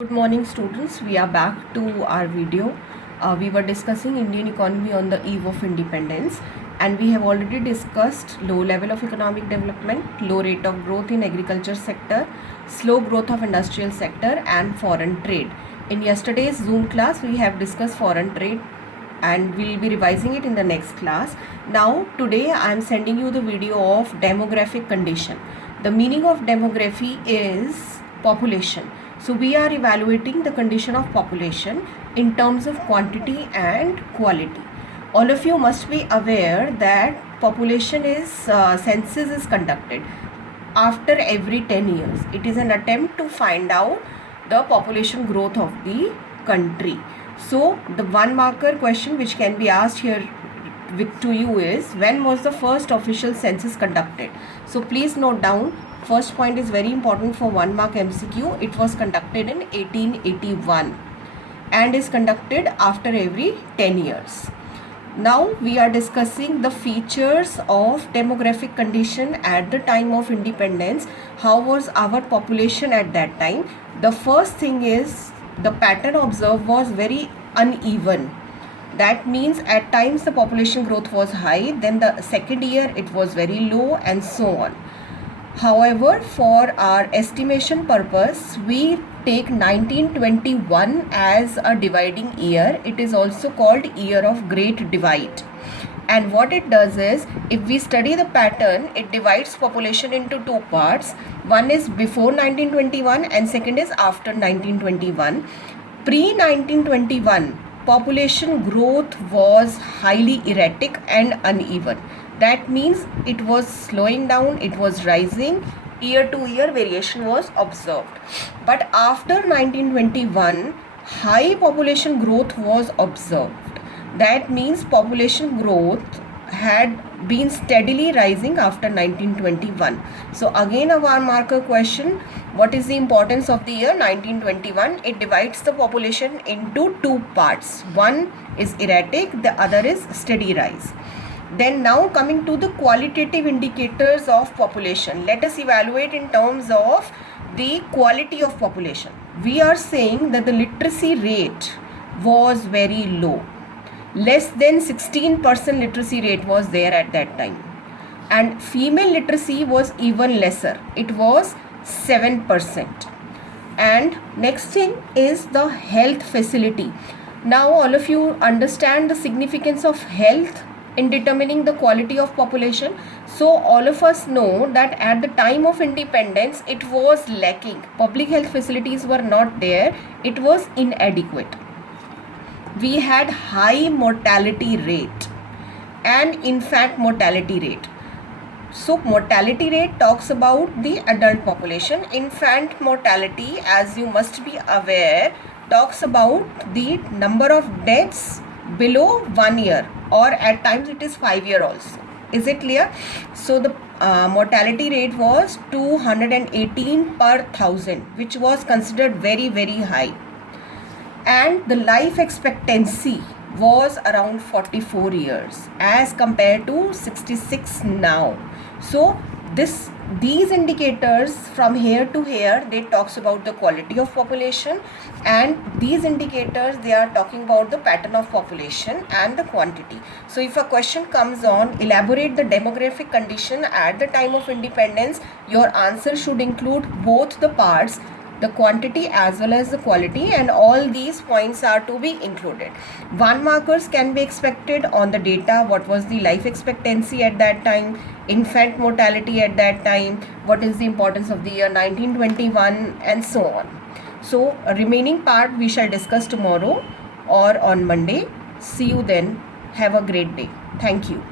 Good morning students, we are back to our video. We were discussing Indian economy on the eve of independence, and we have already discussed low level of economic development, low rate of growth in agriculture sector, slow growth of industrial sector and foreign trade. In yesterday's Zoom class we have discussed foreign trade and we'll be revising it in the next class. Now today I am sending you the video of demographic condition. The meaning of demography is population. So we are evaluating the condition of population in terms of quantity and quality. All of you must be aware that population is census is conducted after every 10 years. It is an attempt to find out the population growth of the country. So the one marker question which can be asked here to you is, when was the first official census conducted? So please note down. First point is very important for 1 mark MCQ. It was conducted in 1881 and is conducted after every 10 years. Now we are discussing the features of demographic condition at the time of independence. How was our population at that time? The first thing is the pattern observed was very uneven. That means at times the population growth was high, then the second year it was very low and so on. However, for our estimation purpose, we take 1921 as a dividing year. It is also called year of great divide. And what it does is, if we study the pattern, it divides population into two parts. One is before 1921 and second is after 1921. Pre-1921, population growth was highly erratic and uneven. That means it was slowing down, it was rising, year to year variation was observed. But after 1921, high population growth was observed. That means population growth had been steadily rising after 1921. So again a 1 marker question, what is the importance of the year 1921? It divides the population into two parts. One is erratic, the other is steady rise. Then now coming to the qualitative indicators of population. Let us evaluate in terms of the quality of population. We are saying that the literacy rate was very low. Less than 16% literacy rate was there at that time. And female literacy was even lesser. It was 7%. And next thing is the health facility. Now all of you understand the significance of health in determining the quality of population. So all of us know that at the time of independence it was lacking. Public health facilities were not there. It was inadequate. We had high mortality rate and infant mortality rate. So mortality rate talks about the adult population. Infant mortality, as you must be aware, talks about the number of deaths below 1 year, or at times it is 5 year also. Is it clear? So the mortality rate was 218 per thousand, which was considered very high. And the life expectancy was around 44 years as compared to 66 now. So these indicators from here to here, they talks about the quality of population, and these indicators, they are talking about the pattern of population and the quantity. So if a question comes on elaborate the demographic condition at the time of independence, your answer should include both the parts, the quantity as well as the quality, and all these points are to be included. 1 markers can be expected on the data. What was the life expectancy at that time, infant mortality at that time, what is the importance of the year 1921, and so on. So remaining part we shall discuss tomorrow or on Monday. See you then. Have a great day. Thank you.